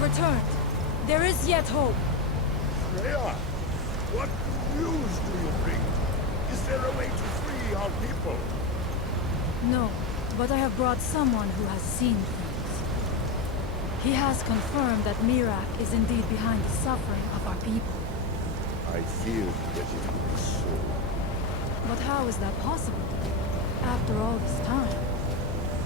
have returned. There is yet hope. Freya, what news do you bring? Is there a way to free our people? No, but I have brought someone who has seen things. He has confirmed that Mirak is indeed behind the suffering of our people. I feared that it would be so. But how is that possible? After all this time?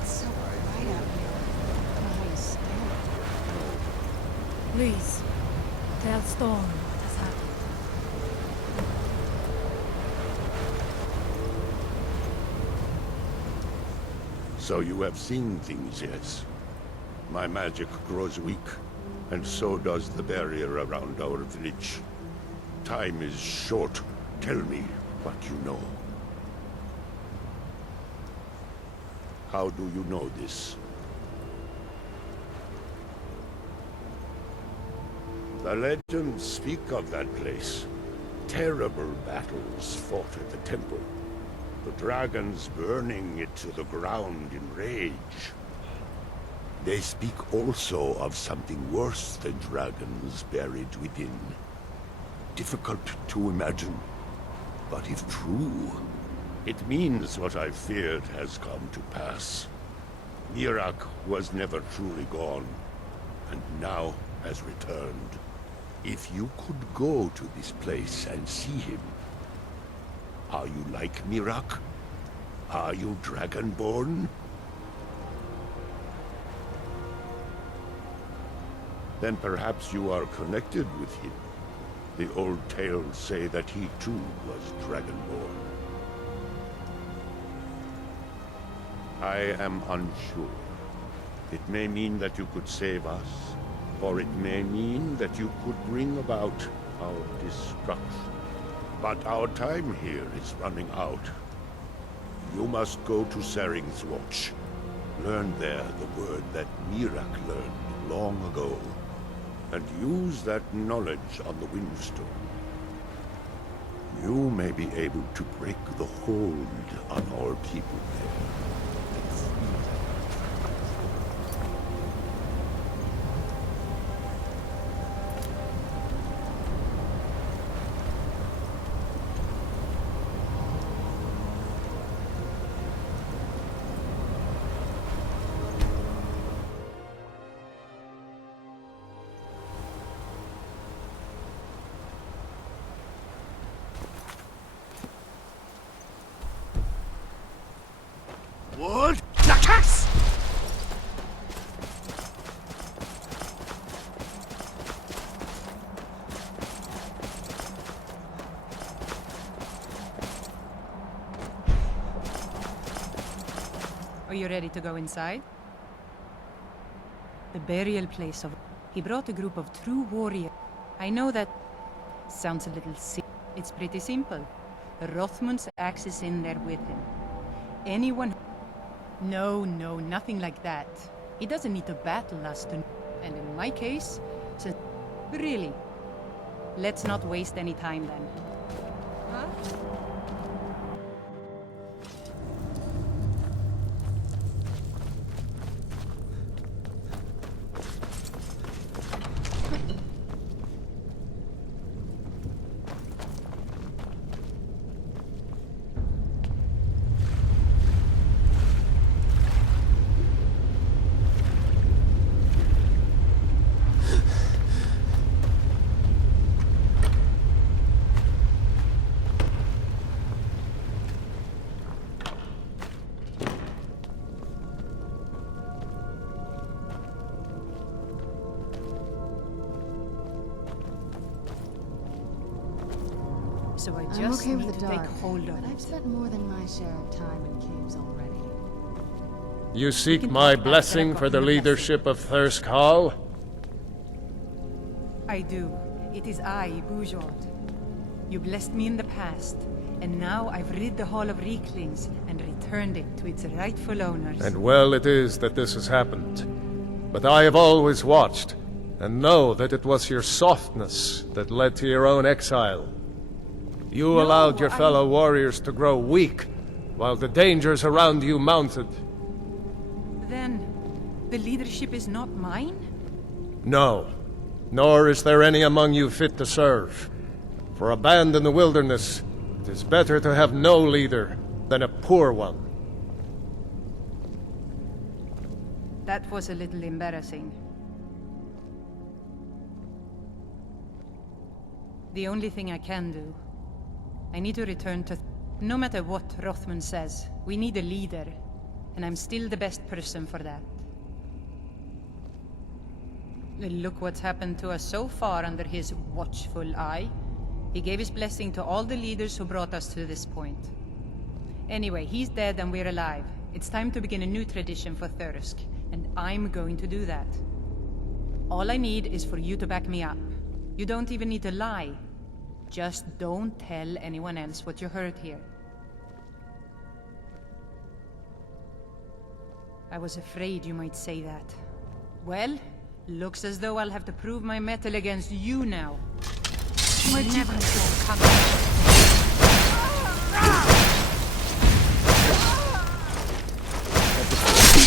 It's so bright out here. I don't know how you stand it. Please, tell Storm what has happened. So you have seen things, yes? My magic grows weak, and so does the barrier around our village. Time is short. Tell me what you know. How do you know this? The legends speak of that place. Terrible battles fought at the temple. The dragons burning it to the ground in rage. They speak also of something worse than dragons buried within. Difficult to imagine, but if true, it means what I feared has come to pass. Mirak was never truly gone, and now has returned. If you could go to this place and see him, are you like Mirak? Are you Dragonborn? Then perhaps you are connected with him. The old tales say that he too was Dragonborn. I am unsure. It may mean that you could save us, or it may mean that you could bring about our destruction. But our time here is running out. You must go to Saring's Watch. Learn there the word that Mirak learned long ago, and use that knowledge on the Windstone. You may be able to break the hold on our people there. What? Lakas! Are you ready to go inside? The burial place of... He brought a group of true warriors. I know that sounds a little sick. It's pretty simple. Rothmund's axe is in there with him. Anyone... No, nothing like that. He doesn't need to battle us to... And in my case, since... Really? Let's not waste any time then. Huh? So I I'm just okay need with the to take dark, hold of but I've it. spent more than my share of time in caves already. You seek can my talk after blessing I for the got leadership of Thirsk Hall? I do. It is I, Bujord. You blessed me in the past, and now I've rid the Hall of Reeklings and returned it to its rightful owners. And well it is that this has happened. But I have always watched, and know that it was your softness that led to your own exile. You No, allowed your fellow warriors to grow weak, while the dangers around you mounted. Then, the leadership is not mine? No, nor is there any among you fit to serve. For a band in the wilderness, it is better to have no leader than a poor one. That was a little embarrassing. The only thing I can do, I need to return to... No matter what Rothman says, we need a leader, and I'm still the best person for that. Look what's happened to us so far under his watchful eye. He gave his blessing to all the leaders who brought us to this point. Anyway, he's dead and we're alive. It's time to begin a new tradition for Thirsk, and I'm going to do that. All I need is for you to back me up. You don't even need to lie. Just don't tell anyone else what you heard here. I was afraid you might say that. Well, looks as though I'll have to prove my mettle against you now. Where'd you Never come.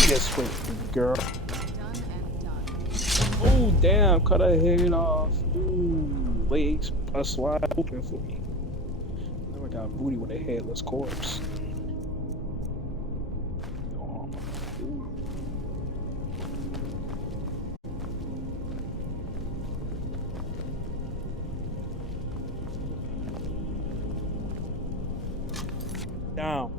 This way, girl. Done and done. Oh, damn, cut her head off. Ooh, legs plus wide open for me. Now I got a booty with a headless corpse. Oh, ooh. Down.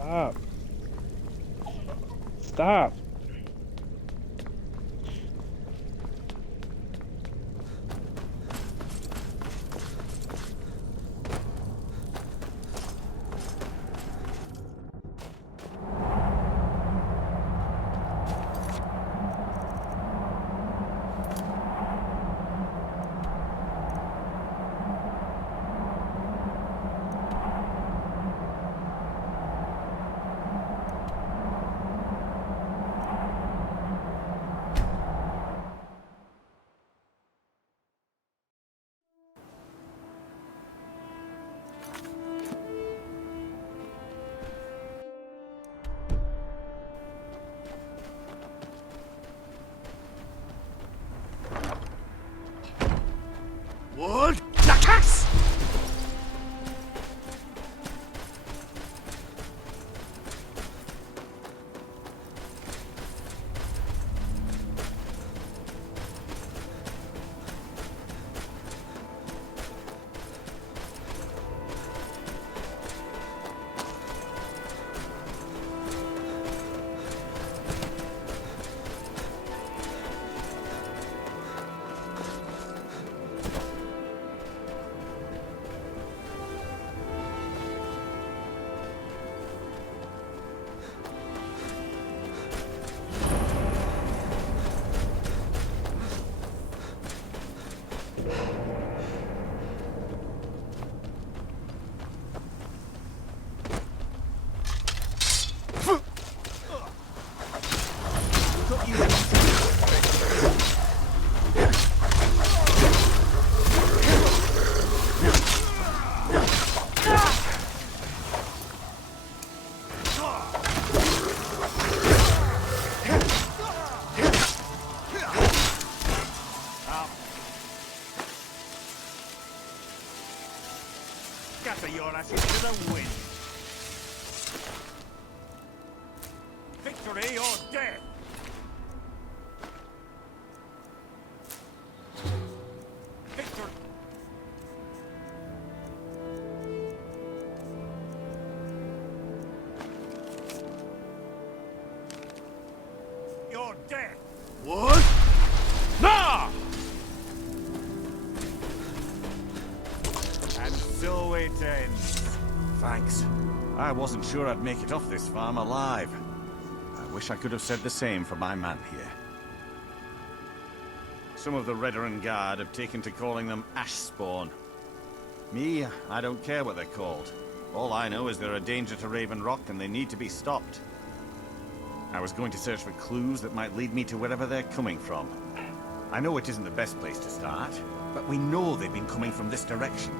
Stop. Stop. What? Lakas! Scatter your ashes to the wind. Victory or death! Victory! Your death! What? No! And so it ends. Thanks. I wasn't sure I'd make it off this farm alive. I wish I could have said the same for my man here. Some of the Redoran Guard have taken to calling them ash spawn. Me, I don't care what they're called. All I know is they're a danger to Raven Rock and they need to be stopped. I was going to search for clues that might lead me to wherever they're coming from. I know it isn't the best place to start, but we know they've been coming from this direction.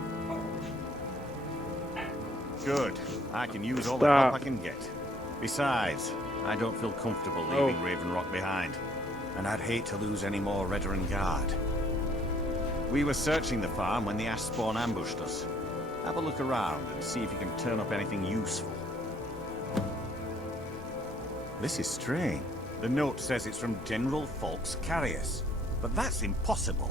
Good. I can use all the help I can get. Besides, I don't feel comfortable leaving Raven Rock behind, and I'd hate to lose any more Redoran Guard. We were searching the farm when the ash spawn ambushed us. Have a look around and see if you can turn up anything useful. This is strange. The note says it's from General Falk's Carius, but that's impossible.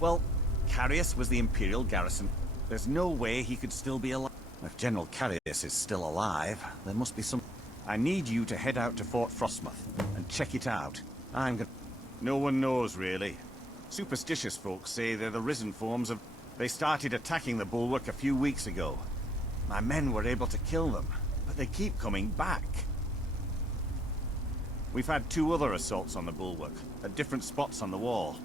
Well, Carius was the Imperial garrison. There's no way he could still be alive. If General Carius is still alive, there must be some... I need you to head out to Fort Frostmoth and check it out. No one knows, really. Superstitious folks say they're the risen forms of... They started attacking the bulwark a few weeks ago. My men were able to kill them, but they keep coming back. We've had 2 other assaults on the bulwark, at different spots on the wall.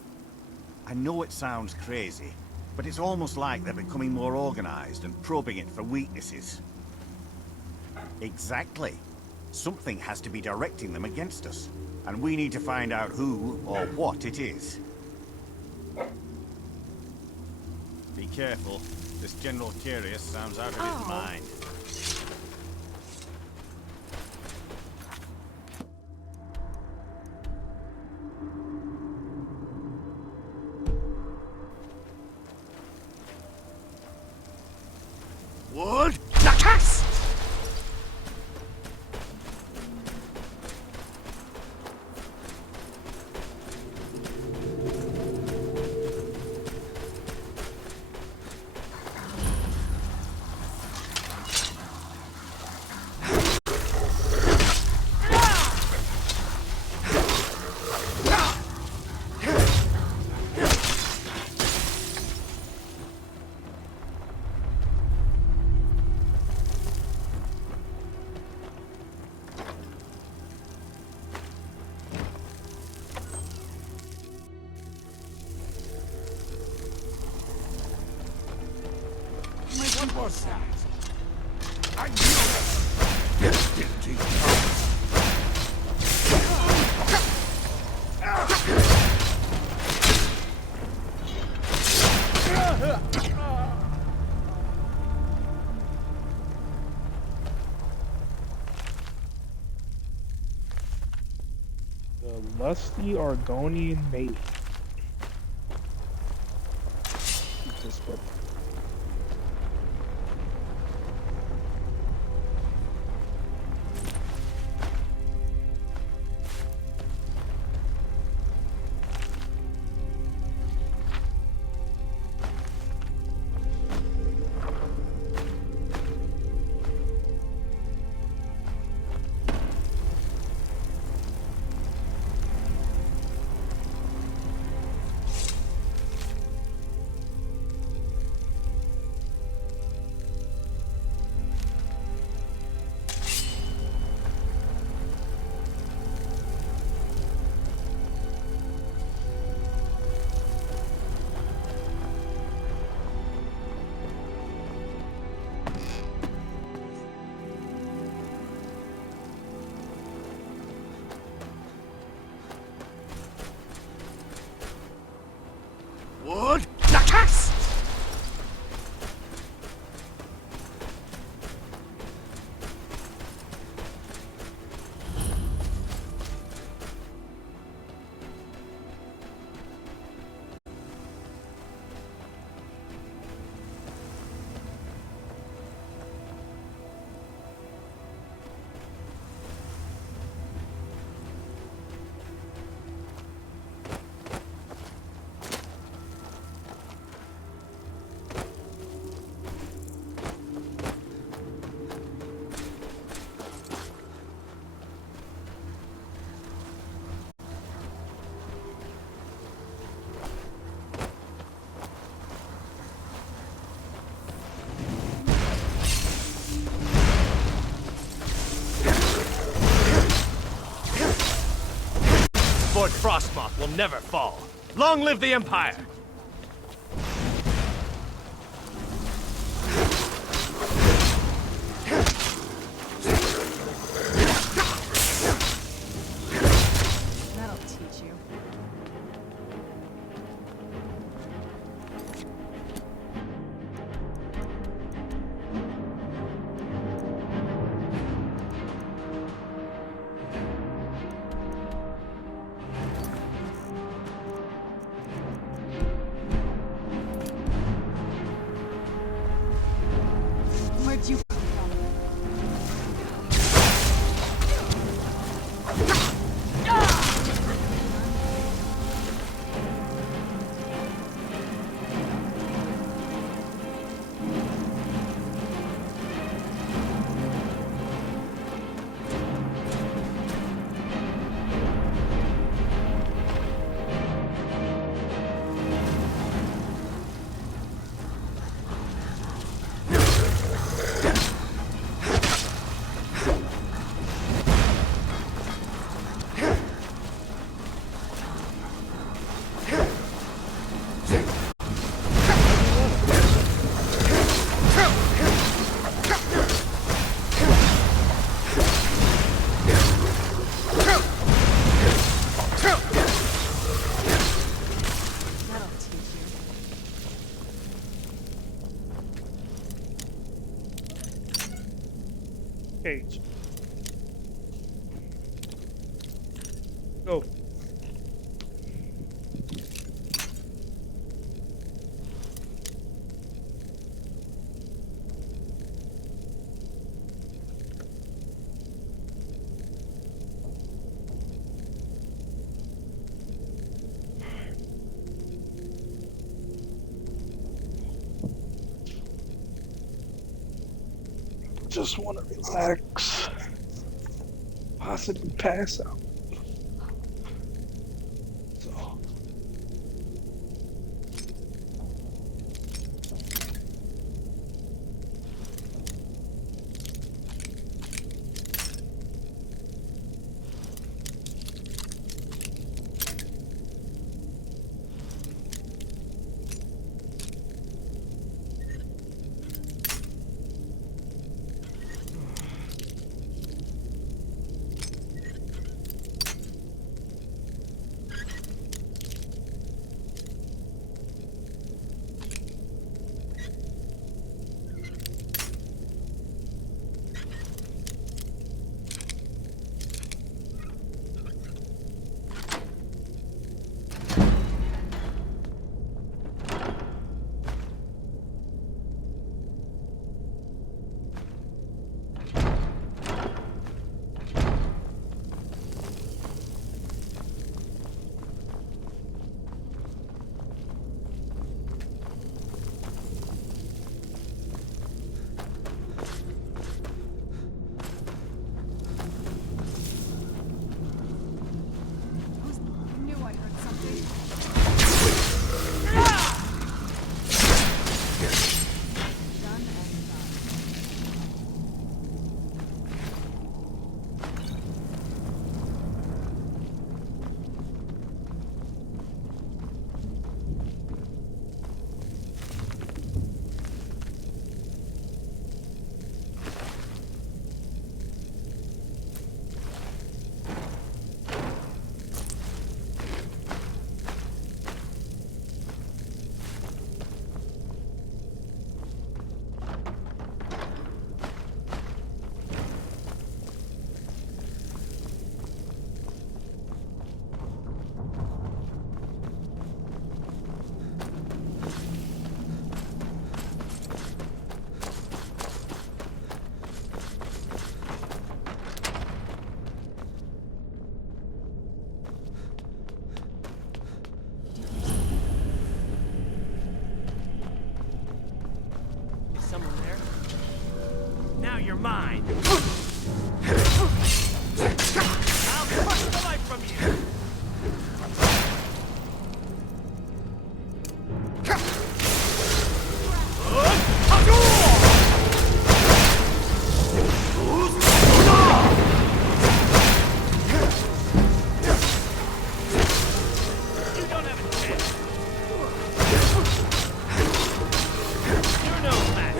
I know it sounds crazy, but it's almost like they're becoming more organized and probing it for weaknesses. Exactly. Something has to be directing them against us, and we need to find out who or what it is. Be careful. This General Carius sounds out of his mind. What? Nakas! What was that? I knew it! The lusty Argonian maiden. Keep this book. What? Nakas! Fort Frostmoth will never fall. Long live the Empire! That'll teach you. Cage. Go. Just want to relax. Possibly pass out. So. Knew I heard something. Done and done. Is someone there? Now you're mine! I'll crush the life from you! You don't have a chance! You're no match!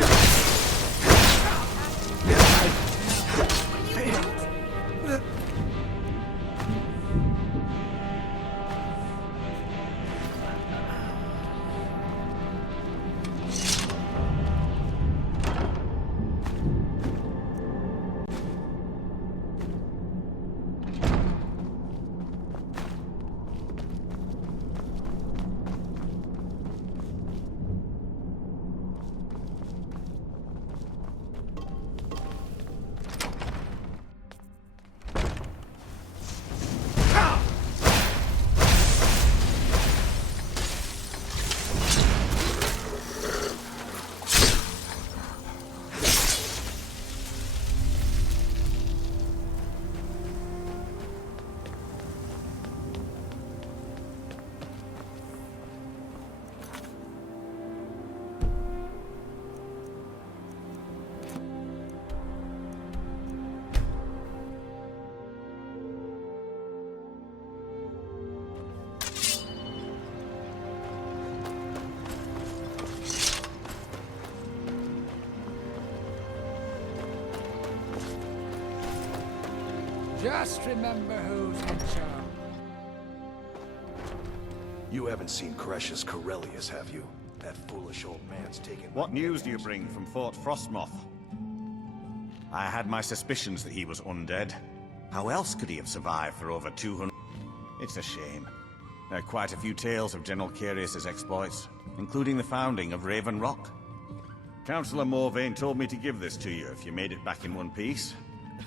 Just remember who's in charge. You haven't seen Cresh's Corellius, have you? That foolish old man's taken... What news do you bring from Fort Frostmoth? I had my suspicions that he was undead. How else could he have survived for over 200? It's a shame. There are quite a few tales of General Carius's exploits, including the founding of Raven Rock. Councillor Morvain told me to give this to you if you made it back in one piece.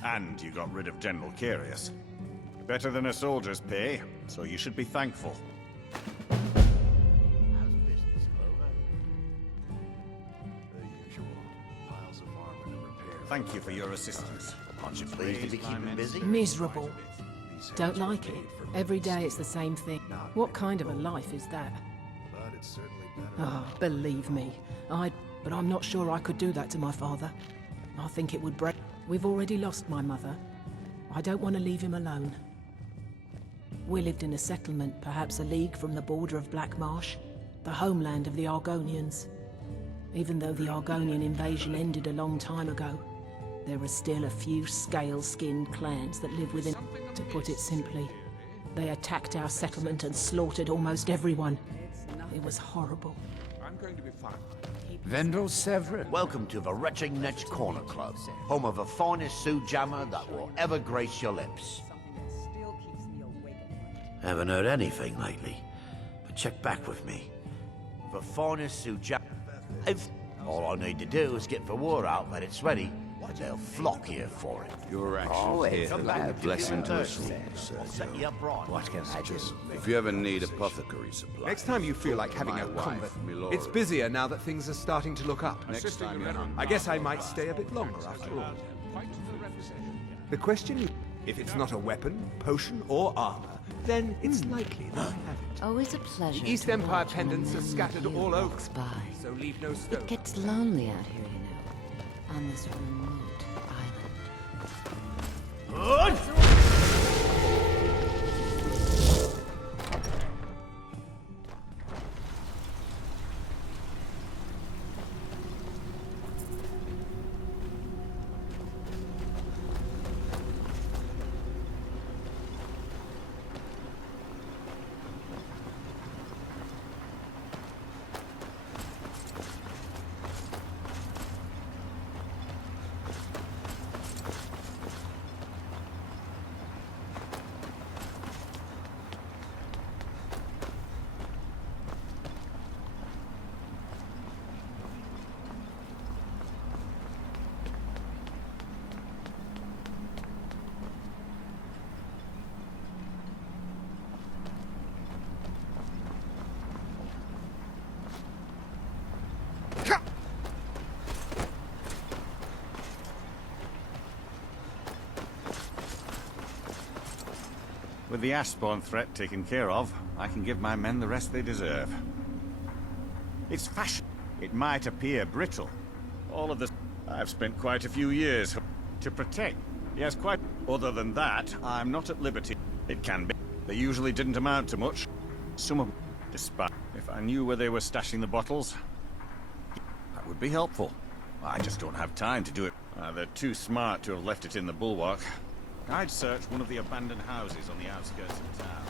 And you got rid of General Carius. Better than a soldier's pay, so you should be thankful. How's business, Clover? The usual. Piles of armor to repair. Thank you for your assistance. Aren't you pleased to be keeping busy? Miserable. Don't like it. Every day it's the same thing. What kind of a life is that? But it's certainly better. Oh, believe me. But I'm not sure I could do that to my father. I think it would break. We've already lost my mother. I don't want to leave him alone. We lived in a settlement, perhaps a league from the border of Black Marsh, the homeland of the Argonians. Even though the Argonian invasion ended a long time ago, there are still a few scale-skinned clans that live within. To put it simply, they attacked our settlement and slaughtered almost everyone. It was horrible. I'm going to be fine. Vendel Severin. Welcome to the Retching Netch Corner Club, home of the finest Sioux jammer that will ever grace your lips. Haven't heard anything lately, but check back with me. The finest Sioux jammer. All I need to do is get the word out that it's ready, and they'll flock here for it. Your actions here come have back been a if blessing to you're us thirsty. I'll set you up right. What can I do? If you ever need apothecary supplies... Next time you feel like having a combat, it's busier now that things are starting to look up. Next time you're I guess I might stay a bit longer after all. The question is, if it's not a weapon, potion, or armor, then it's likely that I have it. Always a pleasure. The East to Empire watch pendants when are the scattered view all over, walks by. so leave no stone. It gets lonely out here, you know, on this remote island. With the Ashbourne threat taken care of, I can give my men the rest they deserve. It's fashion. It might appear brittle. All of this... I've spent quite a few years to protect. Yes, quite... Other than that, I'm not at liberty. It can be. They usually didn't amount to much. Some of them... Despite... If I knew where they were stashing the bottles, that would be helpful. I just don't have time to do it. They're too smart to have left it in the bulwark. I'd search one of the abandoned houses on the outskirts of town.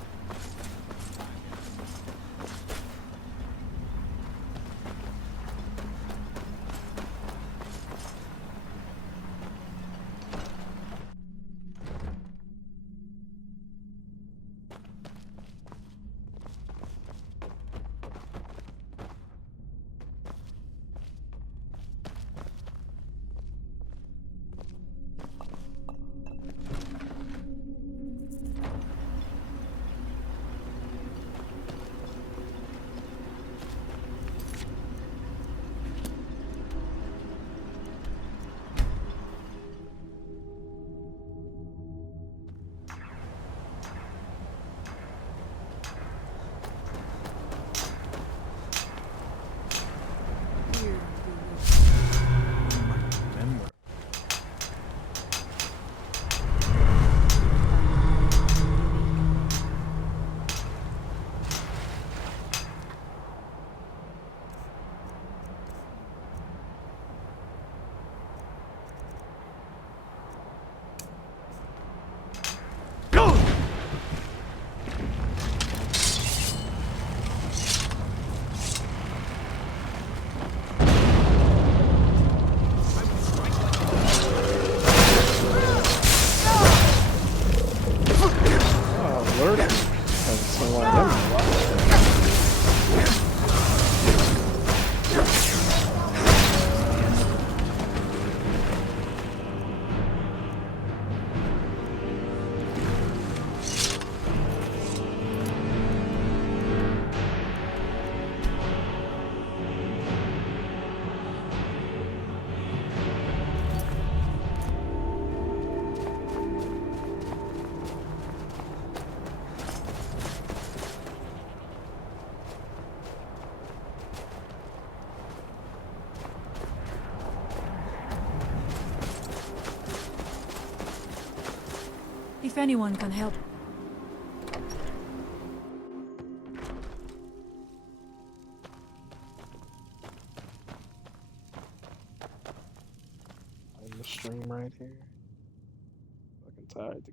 If anyone can help. In the stream right here. Fucking tired to